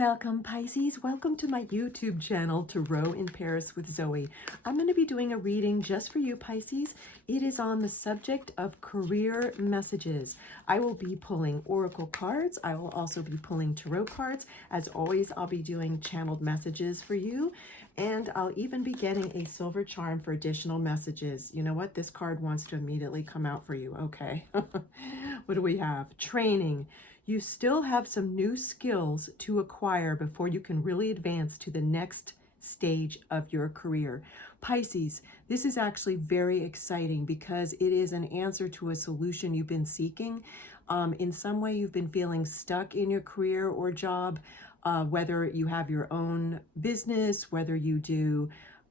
Welcome, Pisces. Welcome to my YouTube channel, Tarot in Paris with Zoe. I'm going to be doing a reading just for you, Pisces. It is on the subject of career messages. I will be pulling oracle cards. I will also be pulling tarot cards. As always, I'll be doing channeled messages for you. And I'll even be getting a silver charm for additional messages. You know what? This card wants to immediately come out for you. Okay. What do we have? Training. You still have some new skills to acquire before you can really advance to the next stage of your career. Pisces, this is actually very exciting because it is an answer to a solution you've been seeking. In some way, you've been feeling stuck in your career or job, whether you have your own business, whether you do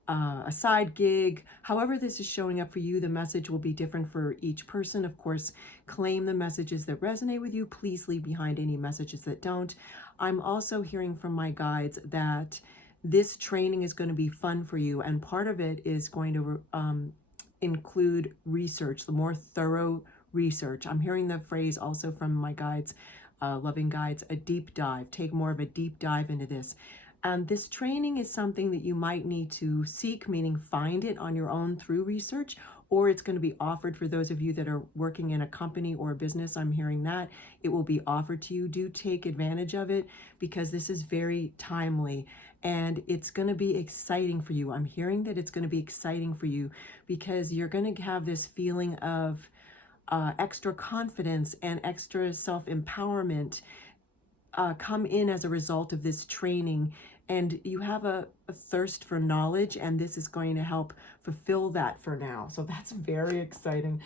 a side gig, however this is showing up for you, the message will be different for each person. Of course, claim the messages that resonate with you. Please leave behind any messages that don't. I'm also hearing from my guides that this training is going to be fun for you, and part of it is going to include research, the more thorough research. I'm hearing the phrase also from my guides, loving guides, a deep dive. Take more of a deep dive into this. And this training is something that you might need to seek, meaning find it on your own through research, or it's going to be offered for those of you that are working in a company or a business. I'm hearing that it will be offered to you. Do take advantage of it because this is very timely and it's going to be exciting for you. I'm hearing that it's going to be exciting for you because you're going to have this feeling of extra confidence and extra self-empowerment come in as a result of this training, and you have a thirst for knowledge, and this is going to help fulfill that for now. So that's very exciting.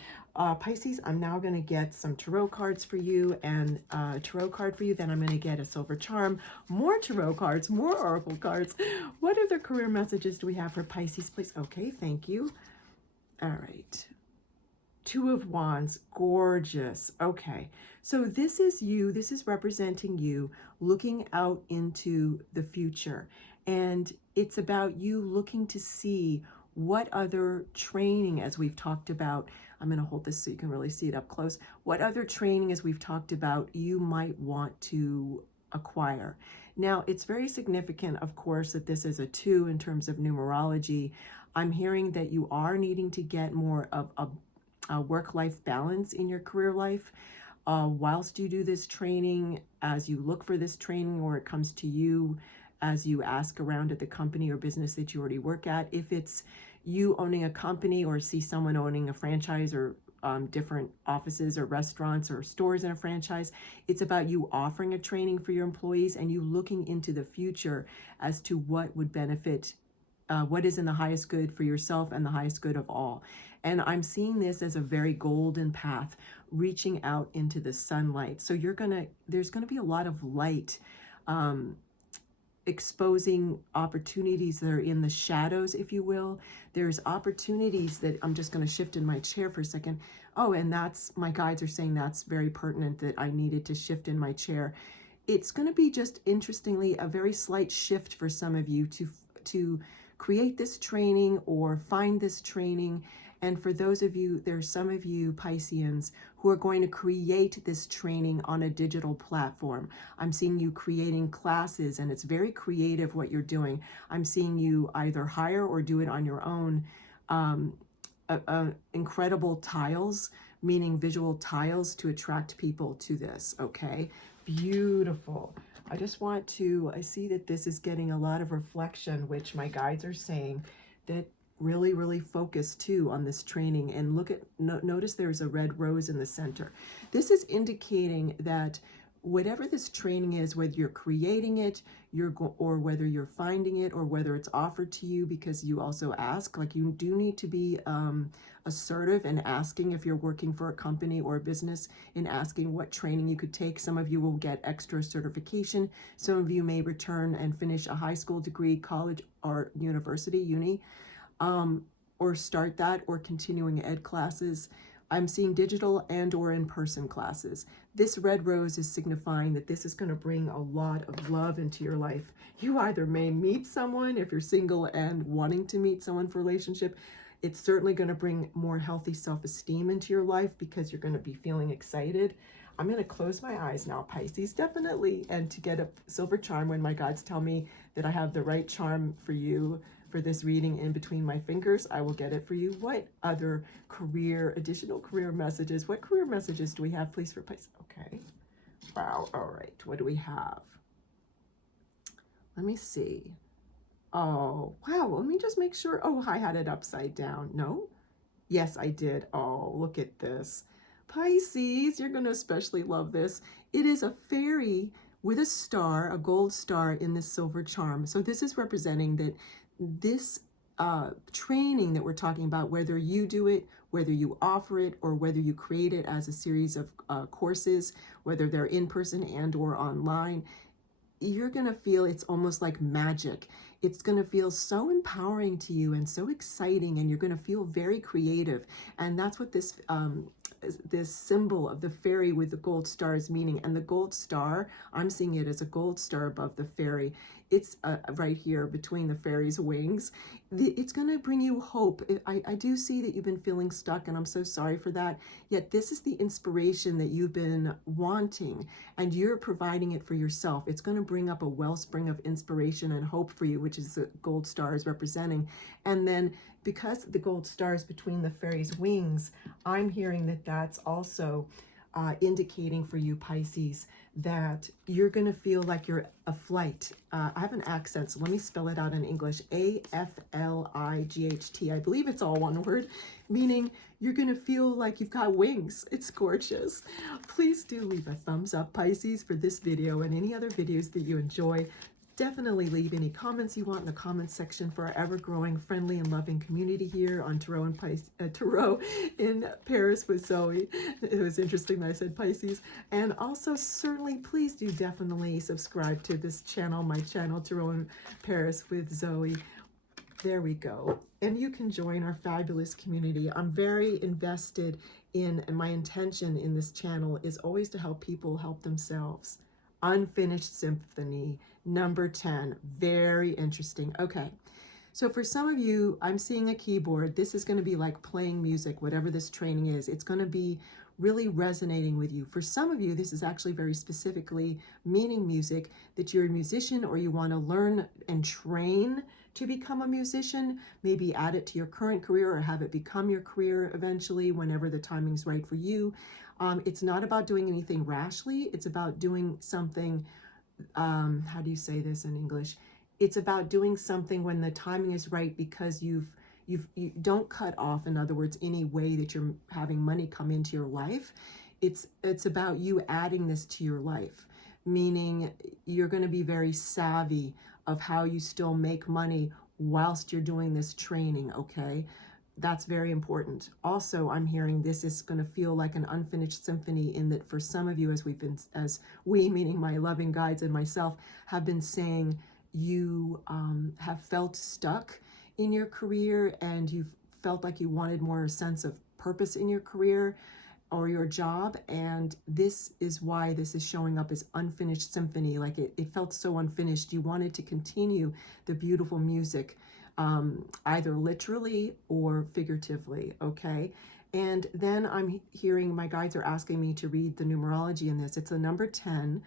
Pisces, I'm now going to get some tarot cards for you and a tarot card for you. Then I'm going to get a silver charm, more tarot cards, more oracle cards. What other career messages do we have for Pisces, please? Okay, thank you. All right. Two of Wands, gorgeous. Okay, so this is you, this is representing you looking out into the future. And it's about you looking to see what other training, as we've talked about, I'm going to hold this so you can really see it up close. What other training, as we've talked about, you might want to acquire. Now, it's very significant, of course, that this is a 2 in terms of numerology. I'm hearing that you are needing to get more of a work-life balance in your career life whilst you do this training, as you look for this training, or it comes to you as you ask around at the company or business that you already work at. If it's you owning a company or see someone owning a franchise or different offices or restaurants or stores in a franchise, it's about you offering a training for your employees and you looking into the future as to what would benefit what is in the highest good for yourself and the highest good of all. And I'm seeing this as a very golden path, reaching out into the sunlight. So there's gonna be a lot of light, exposing opportunities that are in the shadows, if you will. There's opportunities that I'm just gonna shift in my chair for a second. Oh, and that's, my guides are saying that's very pertinent, that I needed to shift in my chair. It's gonna be just, interestingly, a very slight shift for some of you to create this training or find this training. And for those of you, there's some of you Pisceans who are going to create this training on a digital platform. I'm seeing you creating classes, and it's very creative what you're doing. I'm seeing you either hire or do it on your own. Incredible tiles, meaning visual tiles, to attract people to this. Okay, beautiful. I just want to, I see that this is getting a lot of reflection, which my guides are saying that really focus too on this training. And look at, notice there's a red rose in the center. This is indicating that whatever this training is, whether you're creating it, or whether you're finding it, or whether it's offered to you because you also ask, like you do need to be assertive and asking if you're working for a company or a business, in asking what training you could take. Some of you will get extra certification. Some of you may return and finish a high school degree, college or university, uni, or start that, or continuing ed classes. I'm seeing digital and or in-person classes. This red rose is signifying that this is going to bring a lot of love into your life. You either may meet someone, if you're single and wanting to meet someone for a relationship. It's certainly going to bring more healthy self-esteem into your life because you're going to be feeling excited. I'm going to close my eyes now, Pisces, definitely. And to get a silver charm, when my guides tell me that I have the right charm for you for this reading in between my fingers, I will get it for you. What other additional career messages? What career messages do we have, please, for Pisces? Okay. Wow. All right. What do we have? Let me see. Oh, wow. Let me just make sure. Oh, I had it upside down. No? Yes, I did. Oh, look at this. Pisces, you're going to especially love this. It is a fairy with a star, a gold star in this silver charm. So this is representing that this training that we're talking about, whether you do it, whether you offer it, or whether you create it as a series of courses, whether they're in person and or online, you're going to feel it's almost like magic. It's going to feel so empowering to you and so exciting, and you're going to feel very creative. And that's what this symbol of the fairy with the gold star is meaning. And the gold star, I'm seeing it as a gold star above the fairy. It's right here between the fairy's wings. It's going to bring you hope. I do see that you've been feeling stuck, and I'm so sorry for that. Yet this is the inspiration that you've been wanting, and you're providing it for yourself. It's going to bring up a wellspring of inspiration and hope for you, which is the gold star is representing. And then because the gold star is between the fairy's wings, I'm hearing that that's also indicating for you, Pisces, that you're going to feel like you're aflight. I have an accent, so let me spell it out in English. A-F-L-I-G-H-T. I believe it's all one word, meaning you're going to feel like you've got wings. It's gorgeous. Please do leave a thumbs up, Pisces, for this video and any other videos that you enjoy. Definitely leave any comments you want in the comments section for our ever-growing, friendly, and loving community here on Tarot in Paris with Zoe. It was interesting that I said Pisces. And also, certainly, please do definitely subscribe to this channel, my channel, Tarot in Paris with Zoe. There we go. And you can join our fabulous community. I'm very invested in, and my intention in this channel is always to help people help themselves. Unfinished Symphony, number 10. Very interesting. Okay. So for some of you, I'm seeing a keyboard. This is going to be like playing music, whatever this training is. It's going to be really resonating with you. For some of you, this is actually very specifically meaning music, that you're a musician or you want to learn and train to become a musician, maybe add it to your current career or have it become your career eventually whenever the timing's right for you. It's not about doing anything rashly. It's about doing something, how do you say this in English? It's about doing something when the timing is right, because you don't cut off, in other words, any way that you're having money come into your life. It's about you adding this to your life, meaning you're going to be very savvy of how you still make money whilst you're doing this training, okay? That's very important. Also, I'm hearing this is going to feel like an unfinished symphony, in that for some of you, as we, meaning my loving guides and myself, have been saying, you have felt stuck in your career, and you've felt like you wanted more sense of purpose in your career or your job, and this is why this is showing up as unfinished symphony. Like it felt so unfinished. You wanted to continue the beautiful music, either literally or figuratively, okay? And then I'm hearing my guides are asking me to read the numerology in this. It's a number 10.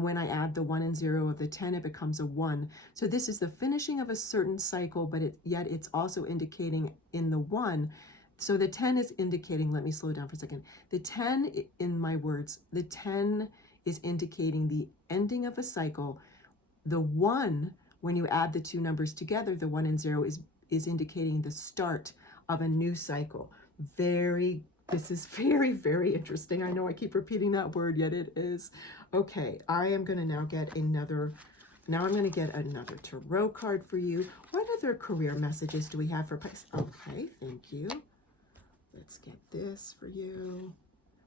When I add the 1 and 0 of the 10, it becomes a 1. So this is the finishing of a certain cycle, but yet it's also indicating in the 1. So the 10 is indicating, let me slow down for a second. The 10, in my words, the 10 is indicating the ending of a cycle. The 1, when you add the two numbers together, the 1 and 0 is indicating the start of a new cycle. This is very, very interesting. I know I keep repeating that word, yet it is. Okay, I am going to now get another tarot card for you. What other career messages do we have for Pisces? Okay, thank you. Let's get this for you.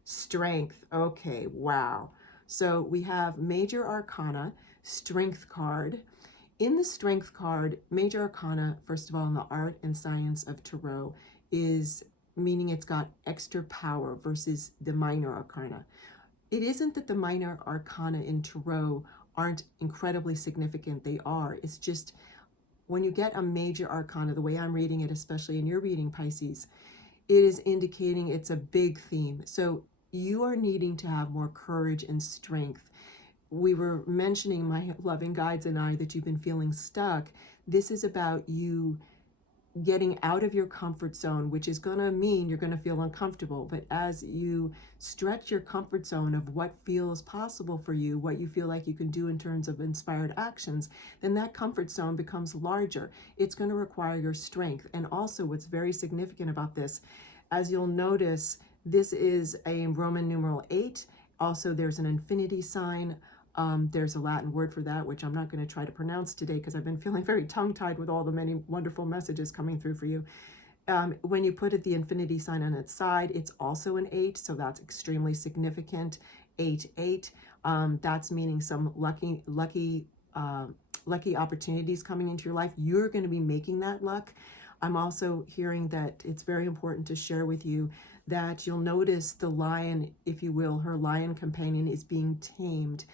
Strength. Okay, wow. So we have Major Arcana, Strength card. In the Strength card, Major Arcana, first of all, in the art and science of tarot, is meaning it's got extra power versus the Minor Arcana. It isn't that the Minor Arcana in tarot aren't incredibly significant. They are. It's just when you get a Major Arcana, the way I'm reading it, especially in your reading, Pisces, it is indicating it's a big theme. So you are needing to have more courage and strength. We were mentioning, my loving guides and I, that you've been feeling stuck. This is about you getting out of your comfort zone, which is going to mean you're going to feel uncomfortable. But as you stretch your comfort zone of what feels possible for you, what you feel like you can do in terms of inspired actions, then that comfort zone becomes larger. It's going to require your strength. And also, what's very significant about this, as you'll notice, this is a Roman numeral 8. Also, there's an infinity sign. There's a Latin word for that, which I'm not going to try to pronounce today because I've been feeling very tongue-tied with all the many wonderful messages coming through for you. When you put the infinity sign on its side, it's also an 8, so that's extremely significant. 8. That's meaning some lucky opportunities coming into your life. You're going to be making that luck. I'm also hearing that it's very important to share with you that you'll notice the lion, if you will, her lion companion is being tamed.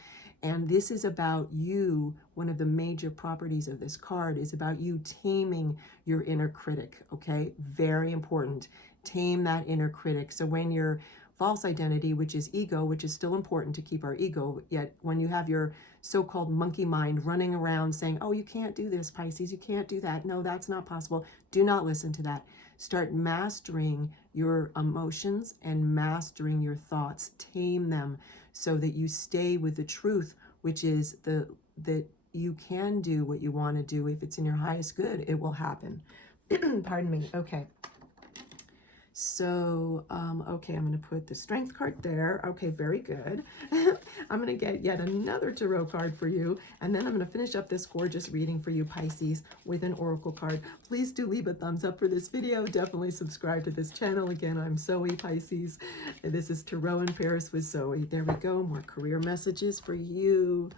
And this is about you. One of the major properties of this card is about you taming your inner critic, okay? Very important. Tame that inner critic. So when your false identity, which is ego, which is still important to keep our ego, yet when you have your so-called monkey mind running around saying, oh, you can't do this, Pisces, you can't do that. No, that's not possible. Do not listen to that. Start mastering your emotions and mastering your thoughts. Tame them so that you stay with the truth, which is that you can do what you want to do. If it's in your highest good, it will happen. Pardon me. Okay. So, okay, I'm going to put the strength card there. Okay, very good. I'm going to get yet another tarot card for you, and then I'm going to finish up this gorgeous reading for you, Pisces, with an oracle card. Please do leave a thumbs up for this video. Definitely subscribe to this channel. Again, I'm Zoe, Pisces. This is Tarot in Paris with Zoe. There we go. More career messages for you.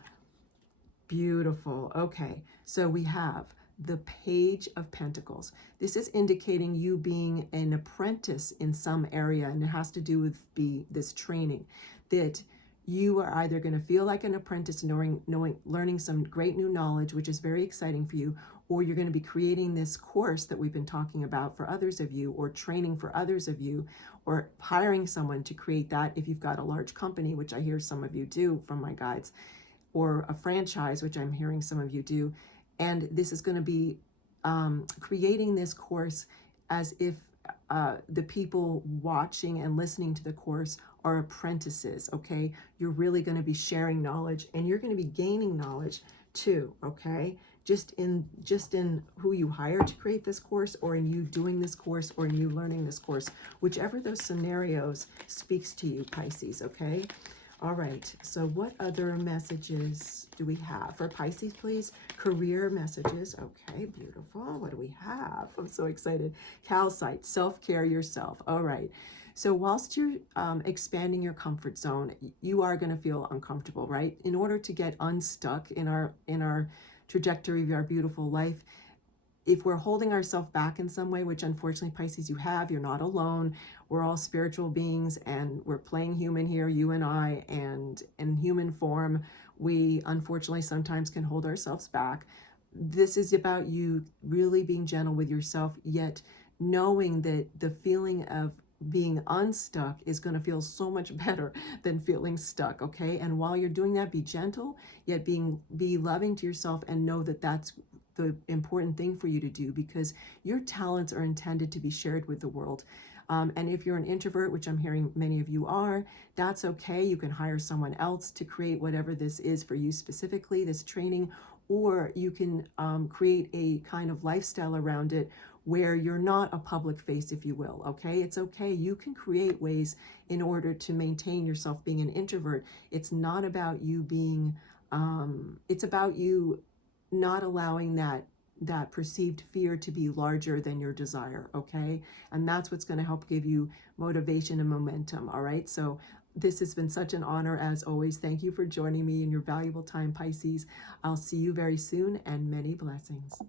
Beautiful. Okay, so we have the Page of Pentacles. This is indicating you being an apprentice in some area, and it has to do with this training, that you are either going to feel like an apprentice, learning some great new knowledge, which is very exciting for you, or you're going to be creating this course that we've been talking about for others of you, or training for others of you, or hiring someone to create that if you've got a large company, which I hear some of you do from my guides, or a franchise, which I'm hearing some of you do. And this is going to be creating this course as if the people watching and listening to the course are apprentices, okay? You're really going to be sharing knowledge, and you're going to be gaining knowledge too, okay? Just in who you hire to create this course, or in you doing this course, or in you learning this course, whichever those scenarios speaks to you, Pisces, okay? All right, so what other messages do we have for Pisces, please? Career messages. Okay, beautiful. What do we have? I'm so excited. Calcite, self-care yourself. All right. So whilst you're expanding your comfort zone, you are going to feel uncomfortable, right? In order to get unstuck in our trajectory of our beautiful life, if we're holding ourselves back in some way, which unfortunately, Pisces, you have, you're not alone. We're all spiritual beings, and we're playing human here, you and I, and in human form, we unfortunately sometimes can hold ourselves back. This is about you really being gentle with yourself, yet knowing that the feeling of being unstuck is going to feel so much better than feeling stuck, okay? And while you're doing that, be gentle, yet be loving to yourself, and know that that's the important thing for you to do, because your talents are intended to be shared with the world. And if you're an introvert, which I'm hearing many of you are, that's okay. You can hire someone else to create whatever this is for you specifically, this training, or you can create a kind of lifestyle around it where you're not a public face, if you will, okay? It's okay. You can create ways in order to maintain yourself being an introvert. It's not about you being, it's about you not allowing that perceived fear to be larger than your desire, okay? And that's what's going to help give you motivation and momentum, all right? So this has been such an honor, as always. Thank you for joining me in your valuable time, Pisces. I'll see you very soon, and many blessings.